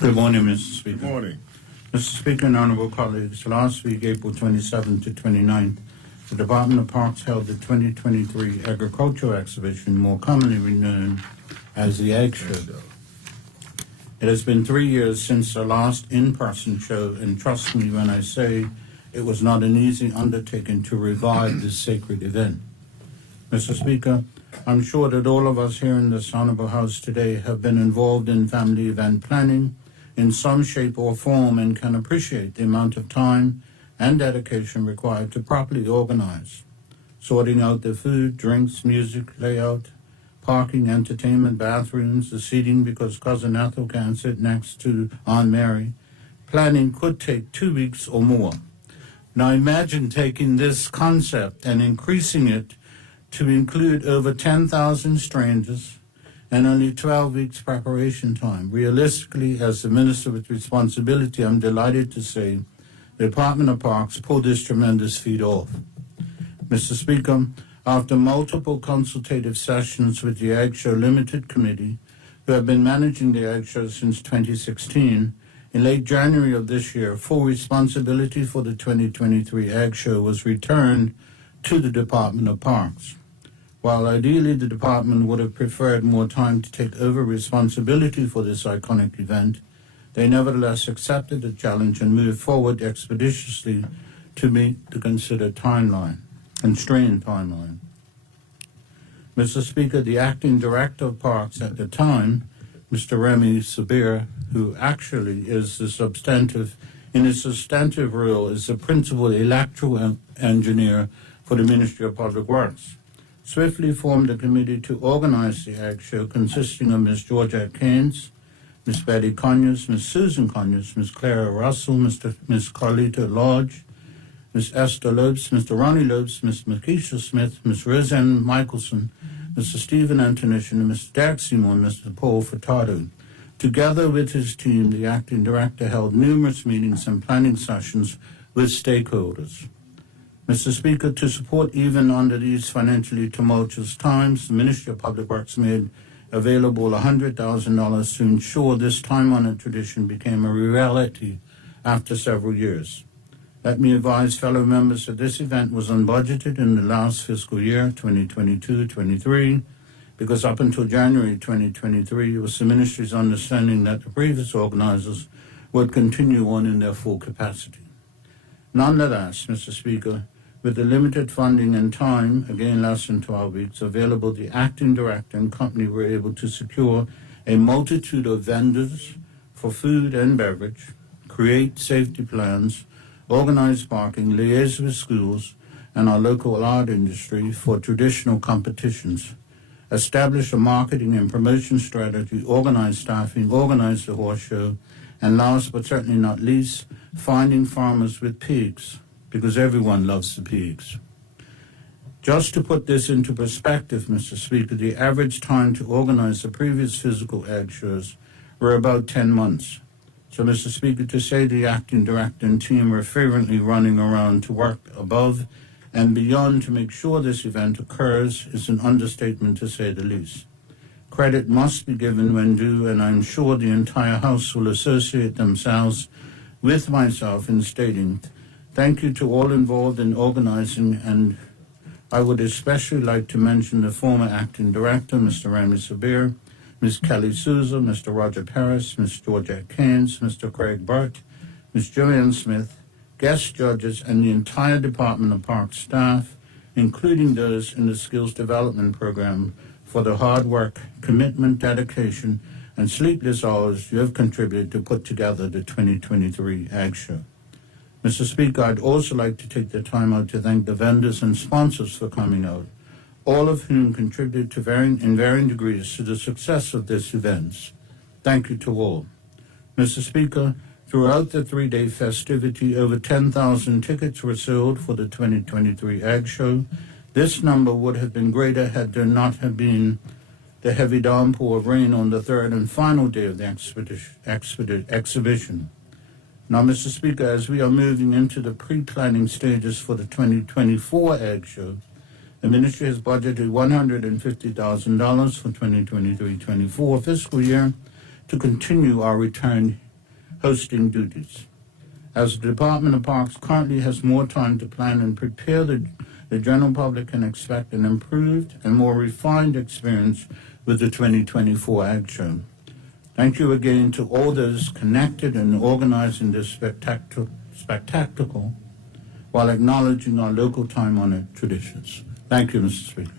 Good morning, Mr. Speaker. Good morning. Mr. Speaker and honorable colleagues, last week, April 27th to 29th, the Department of Parks held the 2023 Agricultural Exhibition, more commonly known as the Ag Show. It has been 3 years since the last in-person show, and trust me when I say it was not an easy undertaking to revive this sacred event. Mr. Speaker, I'm sure that all of us here in this honorable house today have been involved in family event planning in some shape or form and can appreciate the amount of time and dedication required to properly organize, sorting out the food, drinks, music, layout, parking, entertainment, bathrooms, the seating because Cousin Ethel can't sit next to Aunt Mary. Planning could take 2 weeks or more. Now imagine taking this concept and increasing it to include over 10,000 strangers and only 12 weeks preparation time. Realistically, as the Minister with responsibility, I'm delighted to say the Department of Parks pulled this tremendous feat off. Mr. Speaker, after multiple consultative sessions with the Ag Show Limited Committee, who have been managing the Ag Show since 2016, in late January of this year, full responsibility for the 2023 Ag Show was returned to the Department of Parks. While ideally the department would have preferred more time to take over responsibility for this iconic event, they nevertheless accepted the challenge and moved forward expeditiously to meet the considered constrained timeline. Mr. Speaker, the acting director of Parks at the time, Mr. Remy Sabir, who actually is the substantive role as the principal electrical engineer for the Ministry of Public Works, swiftly formed a committee to organize the Ag Show consisting of Ms. Georgette Keynes, Ms. Betty Conyers, Ms. Susan Conyers, Ms. Clara Russell, Ms. Carlita Lodge, Ms. Esther Lopes, Mr. Ronnie Lopes, Ms. Makisha Smith, Ms. Roseanne Michelson, Mr. Stephen Antonician, and Mr. Derek Simon, and Mr. Paul Furtado. Together with his team, the acting director held numerous meetings and planning sessions with stakeholders. Mr. Speaker, to support even under these financially tumultuous times, the Ministry of Public Works made available $100,000 to ensure this time-honored tradition became a reality after several years. Let me advise fellow members that this event was unbudgeted in the last fiscal year, 2022-23, because up until January 2023, it was the Ministry's understanding that the previous organizers would continue on in their full capacity. Nonetheless, Mr. Speaker, with the limited funding and time, again less than 12 weeks, available, the acting director and company were able to secure a multitude of vendors for food and beverage, create safety plans, organize parking, liaise with schools and our local art industry for traditional competitions, establish a marketing and promotion strategy, organize staffing, organize the horse show, and last but certainly not least, finding farmers with pigs, because everyone loves the pigs. Just to put this into perspective, Mr. Speaker, the average time to organize the previous physical ag shows were about 10 months. So, Mr. Speaker, to say the acting director and team were fervently running around to work above and beyond to make sure this event occurs is an understatement, to say the least. Credit must be given when due, and I'm sure the entire House will associate themselves with myself in stating thank you to all involved in organizing, and I would especially like to mention the former acting director, Mr. Remy Sabir, Ms. Kelly Souza, Mr. Roger Paris, Ms. Georgette Keynes, Mr. Craig Burt, Ms. Joanne Smith, guest judges, and the entire Department of Parks staff, including those in the Skills Development Program, for the hard work, commitment, dedication, and sleepless hours you have contributed to put together the 2023 Ag Show. Mr. Speaker, I'd also like to take the time out to thank the vendors and sponsors for coming out, all of whom contributed to in varying degrees to the success of this event. Thank you to all. Mr. Speaker, throughout the 3-day festivity, over 10,000 tickets were sold for the 2023 Ag Show. This number would have been greater had there not have been the heavy downpour of rain on the third and final day of the exhibition. Now, Mr. Speaker, as we are moving into the pre-planning stages for the 2024 Ag Show, the Ministry has budgeted $150,000 for 2023-24 fiscal year to continue our return hosting duties. As the Department of Parks currently has more time to plan and prepare, the general public can expect an improved and more refined experience with the 2024 Ag Show. Thank you again to all those connected and organizing this spectacle while acknowledging our local time-honored traditions. Thank you, Mr. Speaker.